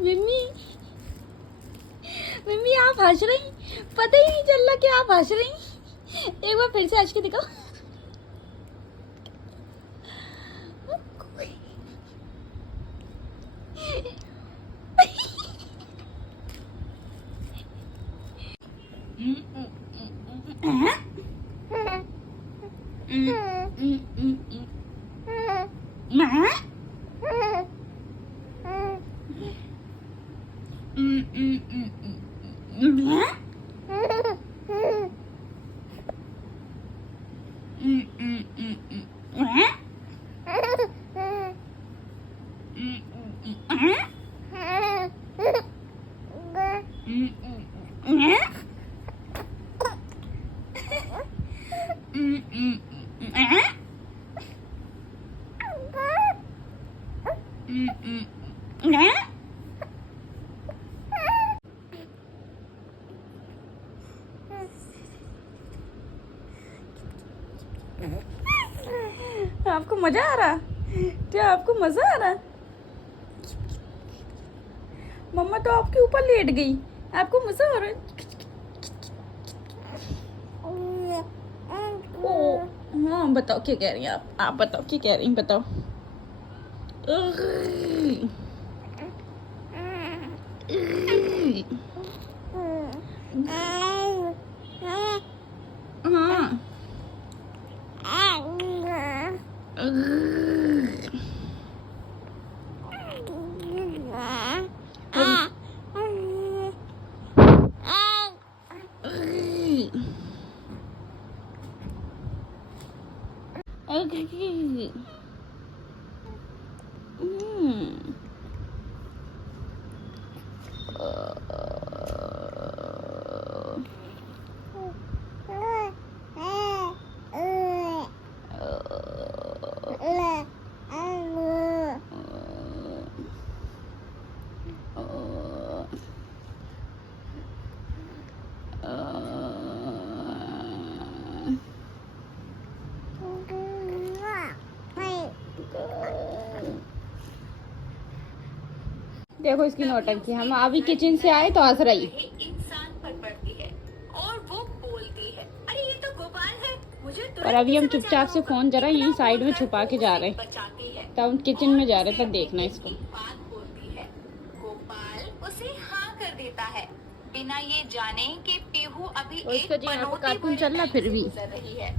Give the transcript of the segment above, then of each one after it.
Mummy mummy आप हंस रही, पता ही नहीं चल रहा कि आप हंस रही। एक बार फिर से हंस के दिखाओ। आपको मजा आ रहा? क्या आपको मजा आ रहा? मम्मा तो आपके ऊपर लेट गई, आपको मजा आ रहा है? हाँ बताओ क्या कह रही हैं आप बताओ क्या कह रही हैं, बताओ। हाँ देखो इसकी नौटंकी, हम अभी किचन से आए तो हंस रही। इंसान पर पड़ती है और वो बोलती है, अरे ये तो गोपाल है, मुझे और अभी हम चुपचाप से फोन जरा यहीं साइड में छुपा के जा रहे हैं, तब हम किचन में जा रहे हैं, तब देखना इसको। बात बोलती है, गोपाल उसे हाँ कर देता है बिना ये जाने कि पीहू अभी एक पनौती कार्टून चल रहा फिर भी। गुजर रही है।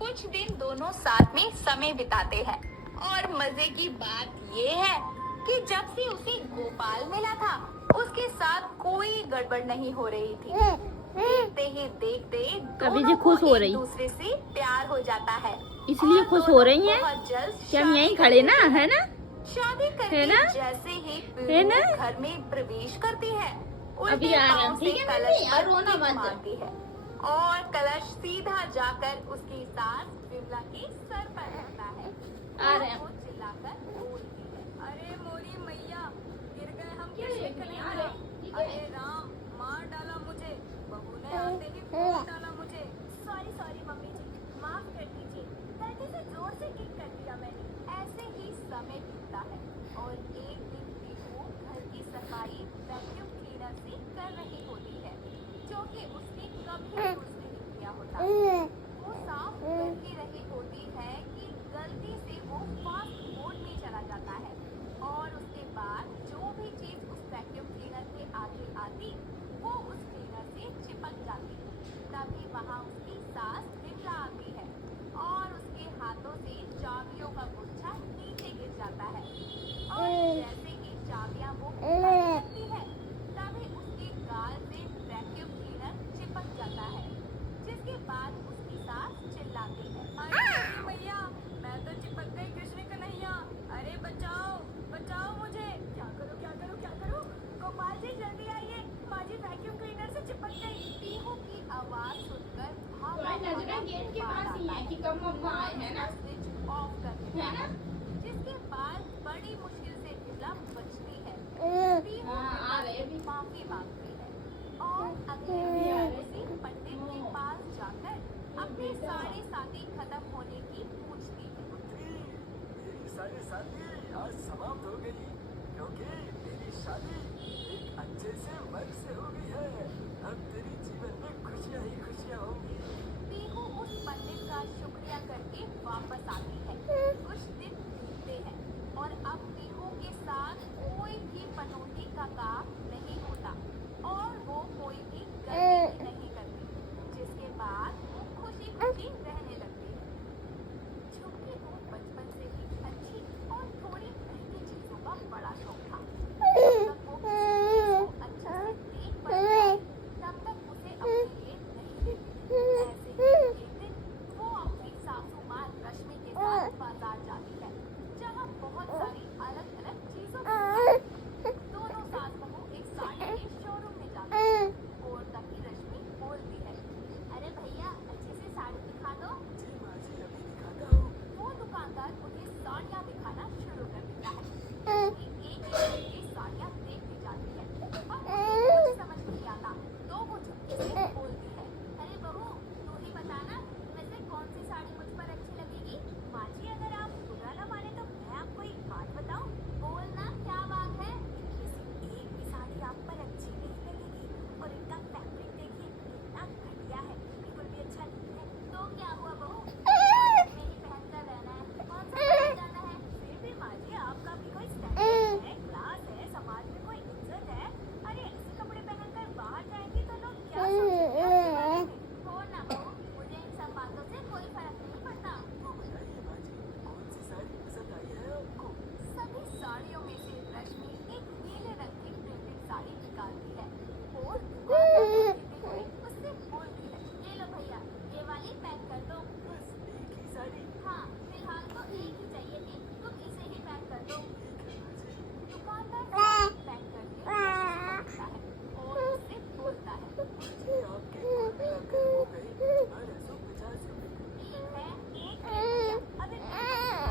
कुछ दिन दोनों साथ में समय बिताते हैं और मजे की बात ये है कि जब से उसे गोपाल मिला था उसके साथ कोई गड़बड़ नहीं हो रही थी। देखते ही देखते अभी दोनों जी खुश हो रही, एक दूसरे से प्यार हो जाता है, इसलिए खुश हो रही हैं कि हम यहीं खड़े ना, है ना? शादी करके ना? जैसे ही है ना? घर में प्रवेश करती है, अभी उल्टे आ रहे हैं, पांव से ठीक है कलश मम्मी? पर रोना टिक मत। मारती है और कलश सीधा जाकर उसकी सास विमला के सर पर रहता है। आ रहे हैं। वो चिल्लाकर बोलती है, अरे मोरी मैया, गिर गए हम क्या कृष्ण ये कन्हैया। अरे राम, मार डाला मुझे, बहू ने आते ही फोड़ डाला मुझे। सॉरी सॉरी मम्मी जी, माफ कर दीजिए, गलती से जोर से किक कर दिया मैंने। ऐसे ही समय बीतता है और एक दिन पीहू घर की सफाई वैक्यूम क्लीनर से कर रही होती है, जो कि उसने कभी यूज नहीं किया होता। वो साफ कर ही रही होती है कि गलती से वो फास्ट मोड में चला जाता है और उसके बाद जो भी चीज उस वैक्यूम क्लीनर के आगे आती वो उस क्लीनर से चिपक जाती। तभी वहाँ उसकी सास विमला आती है और उसके हाथों से चाबियों का गुच्छा नीचे गिर जाता है और जैसे ही चाबियां वो करती है तभी उसके गाल से वैक्यूम क्लीनर चिपक जाता है, जिसके बाद उसकी सास चिल्लाती है, अरे मैया, मैं तो चिपक गई कृष्ण कन्हैया, अरे बचाओ बचाओ मुझे। क्या करूं क्या करूं क्या करूं, गोपाल जी जल्दी आइए, माँ जी वैक्यूम क्लीनर से चिपक गई। पीहू की आवाज सुनकर गेट के पास ही है कि कब मम्मा आए, है ना? स्विच ऑफ कर देता है ना? जिसके बाद बड़ी मुश्किल से विमला बचती है। पीहू आ रहे हैं। माफी मांगती है और अगले दिन उसी पंडित के पास जाकर अपने सारे साथी खत्म होने की पूछती है। मेरी सारी शादी आज समाप्त हो गई। क्योंकि तेरी शादी एक अच्छे से मर्द से हो गई है। अब तेरी जीवन में खुशियाँ ही खुशियाँ होंगी। पीहू उस पंडित का शुक्रिया करके वापस आती है। कुछ दिन बीतते हैं और अब पीहू के साथ कोई भी पनौती का काम नहीं होता और वो कोई भी गलती भी नहीं करती, जिसके बाद वो खुशी खुशी रहने लगती है। छुपके को बचपन से ही अच्छी और थोड़ी महंगी चीजों का बड़ा शौक था। जब तक वो किसी चीज को अच्छे से देख पाती तब तक उसे अपने लिए नहीं लेती। ऐसे ही एक दिन वो अपनी सासू माँ रश्मि के साथ बाजार जाती है, जहाँ बहुत सारी अलग अलग चीजों की दुकान है। दोनों सास बहू एक साड़ी के शोरूम में जाते हैं और तभी रश्मि बोलती है, अरे भैया अच्छे से साड़ी दिखा दो। जी माँ जी, अभी दिखाता हूँ। वो दुकानदार उन्हें साड़ियाँ दिखाना शुरू कर देता है। रश्मि एक एक करके साड़ियाँ देखती जाती है। अब उसे कुछ समझ नहीं आता तो वो चुपके से बोलती है, अरे बहू तू ही बताना वैसे कौन सी साड़ी मुझ पर अच्छी लगेगी। माँ जी अगर आप बुरा न माने तो मैं आपको एक बात बताऊं। बोलना क्या बात है। किसी एक भी साड़ी आप पर अच्छी नहीं लगेगी और इनका फैब्रिक देखिए इतना घटिया है, बिल्कुल भी अच्छा नहीं है। तो क्या हुआ बहू, में ही पहन कर रहना है, कौन सा पहन जाना है। फिर भी माँ जी आपका भी कोई स्टैंडर्ड है, क्लास है, समाज में कोई इज्जत है। अरे ऐसे कपड़े पहनकर बाहर जाएंगी तो लोग क्या सोचेंगे आपके बारे में। हो ना बहू, मुझे इन सब बातों से कोई फर्क नहीं पड़ता। तो बताइए माँ जी, कौन सी साड़ी पसंद आई है आपको? सभी साड़ियों में से रश्मि एक नीले रंग की प्रिंटेड साड़ी निकालती है और दुकानदार को देते हुए उससे बोलती है, ये लो भैया ये वाली पैक कर दो। बस एक ही साड़ी? हाँ फिलहाल तो एक ही चाहिए थी, तुम इसे ही पैक कर दो। ठीक है माँ जी। दुकानदार साड़ी पैक करके रश्मि को देता है और उससे बोलता है, जी आपके कुल मिलाकर हो गए 1250 रुपए। ठीक है एक मिनट भैया, अब इतने ऐसा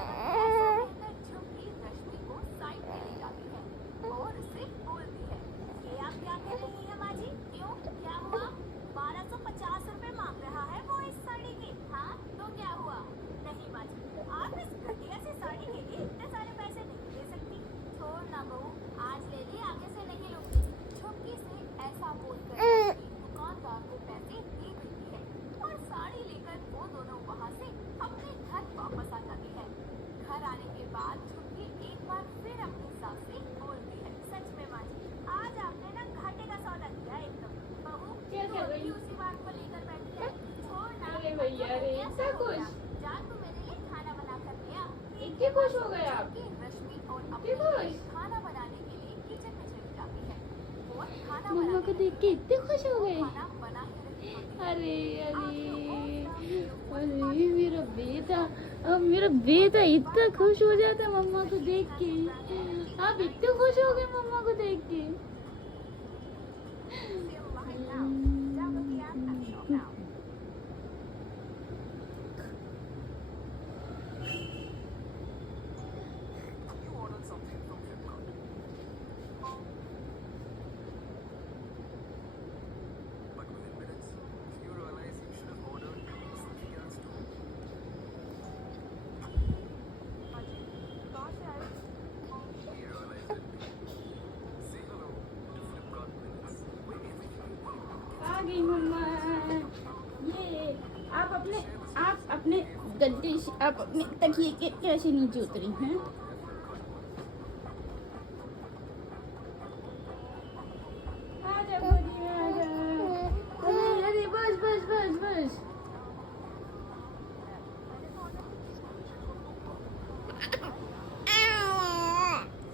कहकर झुमरी रश्मि को साइड में ले जाती है और उससे बोलती है, ये आप क्या कह रही हैं माँ जी, क्यों क्या हुआ। 1250 रुपए मांग रहा है वो इस साड़ी के। हाँ तो क्या हुआ। नहीं माँ जी आप इस घटिया सी साड़ी के लिए इतने सारे पैसे नहीं दे सकती। छोड़ ना बहू, आज ले ली आगे से नहीं लूंगी। छुपकी से ऐसा बोलकर रश्मि दुकानदार को पैसे दे देती है और साड़ी लेकर वो दोनों वहाँ से अपने घर वापस आ जाती है। घर आने के बाद छुपकी एक बार फिर अपनी सास से बोलती है, सच में माँ जी आज आपने ना घाटे का सौदा किया एकदम। बहू क्या तू कर अभी रही? उसी बात को लेकर बैठी है। छोड़ ना, अरे भैया रे, कैसा इतना हो गया? खुश। जा तू मेरे लिए खाना बना कर ले आ। इतने खुश हो गए आप? कि रश्मि और इतने अपने खुश? लिए खाना बनाने के लिए किचन में चली जाती है और खाना मम्मा बनाने को देख के इतने खुश हो गए। खाना बना ही रही होती है। अरे अरे अरे मेरा बेटा, अब मेरा बेटा इतना खुश हो जाता है मम्मा को देख के। आप इतने खुश हो गए मम्मा को देख के। Feel right now. Download the app and shop now. You ordered something from Flipkart. But within minutes, you realize you should have ordered something else too. हाँ जी, कहाँ से आए? You realize it. Say hello to Flipkart Minutes, where everything you need. आ गई मम्मा। ये आप अपने गद्दे से, आप अपने तकिए के कैसे नीचे उतरी हैं। आजा बोलिए आजा। अरे अरे बस बस बस बस।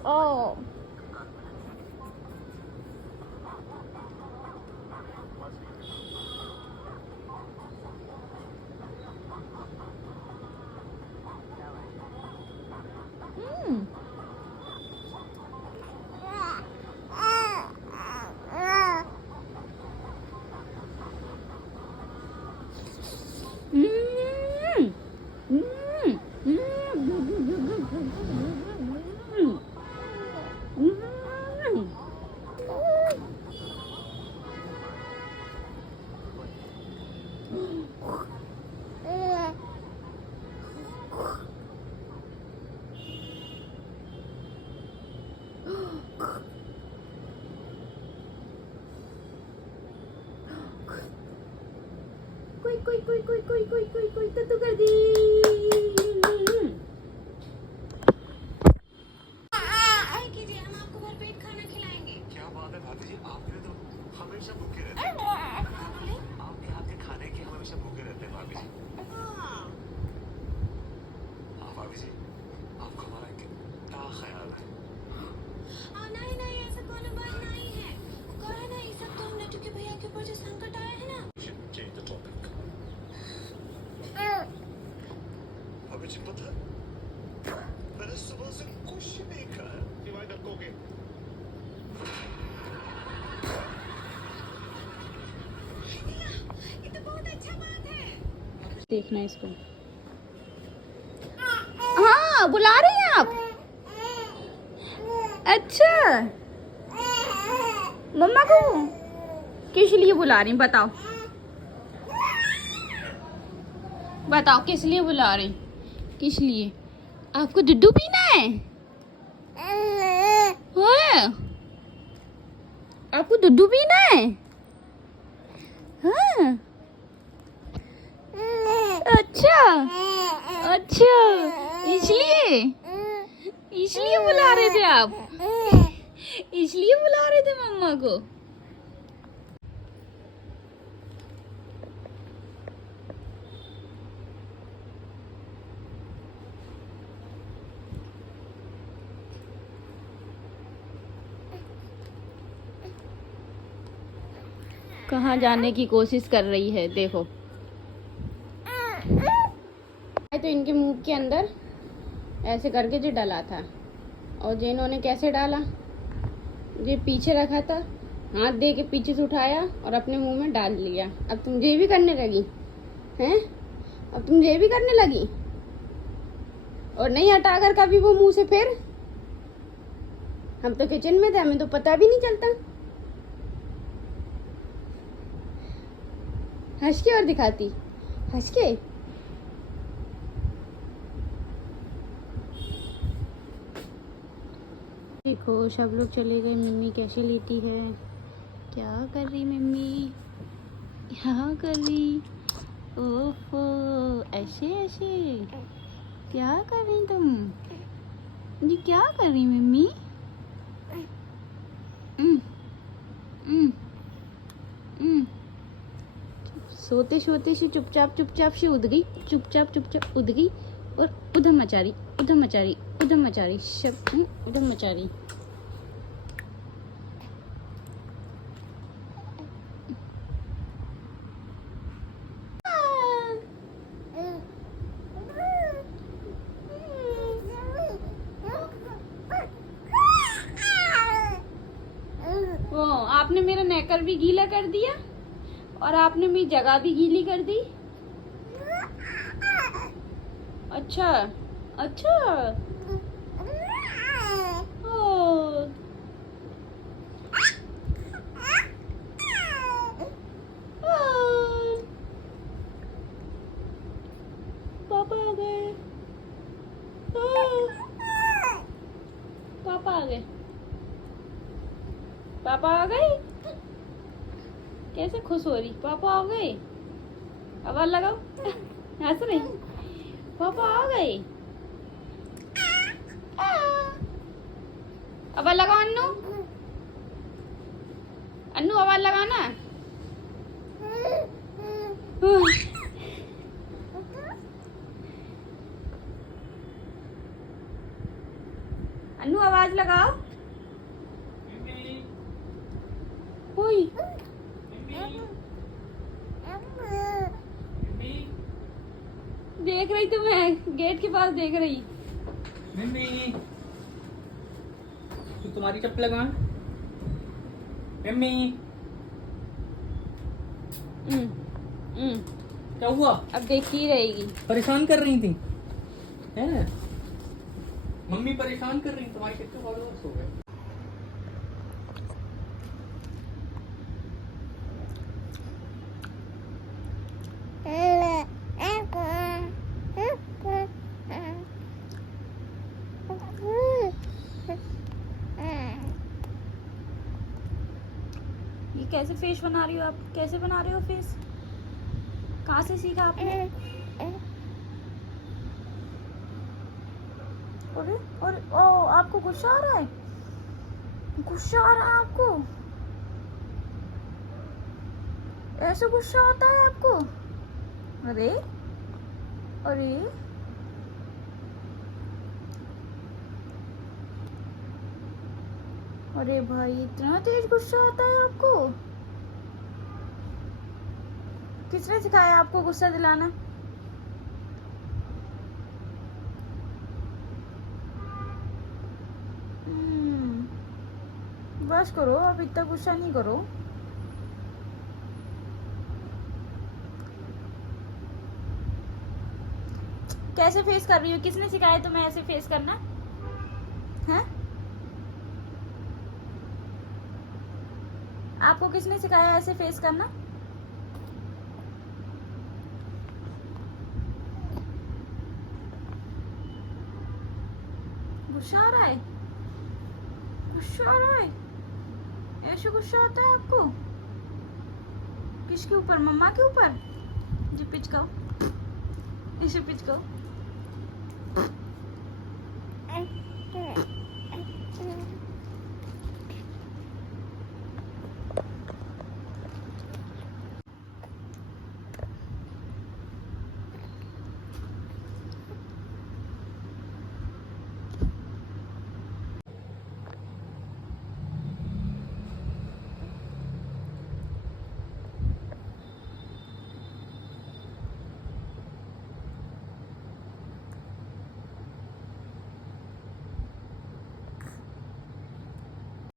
ओ कोई तू कर दी। कीजिए, हम आपको भरपेट खाना खिलाएंगे। क्या बात है भाभी जी, आपने तो हमेशा भूखे रहते हैं। आपके हाथ के खाने के हम हमेशा भूखे रहते हैं भाभी जी। हाँ भाभी जी, आपको हमारा कितना ख्याल है। नहीं, ऐसा कोई बात नहीं है। कौन है ना, ये सब तो हम नट्टू के भैया के ऊपर जो संकट आया है ना। Change the topic. भाभी जी पता है, मैंने सुबह से कुछ नहीं खाया, सिवाय धक्कों के। ये तो बहुत अच्छा बात है। देखना इसको। हाँ, बुला रही हैं आप? अच्छा, मम्मा को किस लिए बुला रही, बताओ बताओ, किस लिए बुला रही, किस लिए? आपको दुद्धू पीना है? हाँ? आपको दुद्धू पीना है? हाँ? अच्छा अच्छा, इसलिए बुला रहे थे आप, इसलिए बुला रहे थे मम्मा को। कहाँ जाने की कोशिश कर रही है, देखो। तो इनके मुंह के अंदर ऐसे करके जो डाला था, और जो इन्होंने कैसे डाला, ये पीछे रखा था, हाथ दे के पीछे से उठाया और अपने मुंह में डाल लिया। अब तुम ये भी करने लगी हैं? अब तुम ये भी करने लगी, और नहीं हटा कर कभी वो मुंह से। फिर हम तो किचन में थे, हमें तो पता भी नहीं चलता। हंस के और दिखाती, हंस के। देखो सब लोग चले गए, मम्मी कैसे लेटी है, क्या कर रही मम्मी, क्या कर रही, ओहो ऐसे ऐसे, क्या कर रही तुम जी, क्या कर रही मम्मी? सोते सोते से चुपचाप से उठ गई, चुपचाप उठ गई, और उधम मचा रही, उधम मचा रही, सब उधम मचा रही। वो आपने मेरा नेकर भी गीला कर दिया, और आपने मेरी जगह भी गीली कर दी। अच्छा अच्छा, ओ पापा आ गए, पापा आ गए, पापा आ गए। कैसे खुश हो रही, पापा आ गए, आवाज लगाओ, हंस रही, पापा आ गए। आवाज लगाओ अन्नू, अन्नू आवाज लगाना। अन्नू आवाज लगाओ। ओए देख रही तुम्हें, गेट के पास देख रही। मम्मी तू तुम्हारी चप्पल लगा। मम्मी क्या हुआ? अब देखती रहेगी। परेशान कर रही थी, है ना? मम्मी परेशान कर रही, तुम्हारे कितने फॉलोअर्स हो गए? ये कैसे फेस बना रही हो आप, कैसे बना रहे हो फेस? कहाँ से सीखा आपने? अरे अरे ओ, आपको गुस्सा आ रहा है? गुस्सा आ रहा है आपको? ऐसे गुस्सा आता है आपको? अरे अरे अरे भाई, इतना तेज गुस्सा आता है आपको? किसने सिखाया आपको गुस्सा दिलाना? बस करो, अब इतना गुस्सा नहीं करो। कैसे फेस कर रही हो? किसने सिखाया तुम्हें ऐसे फेस करना? हैं? आपको किसने सिखाया ऐसे फेस करना? गुस्सा आ रहा है? गुस्सा आ रहा है? ऐसे गुस्सा आता है आपको? किसके ऊपर? मम्मा के ऊपर? जी पिचकाओ, इसे पिचकाओ।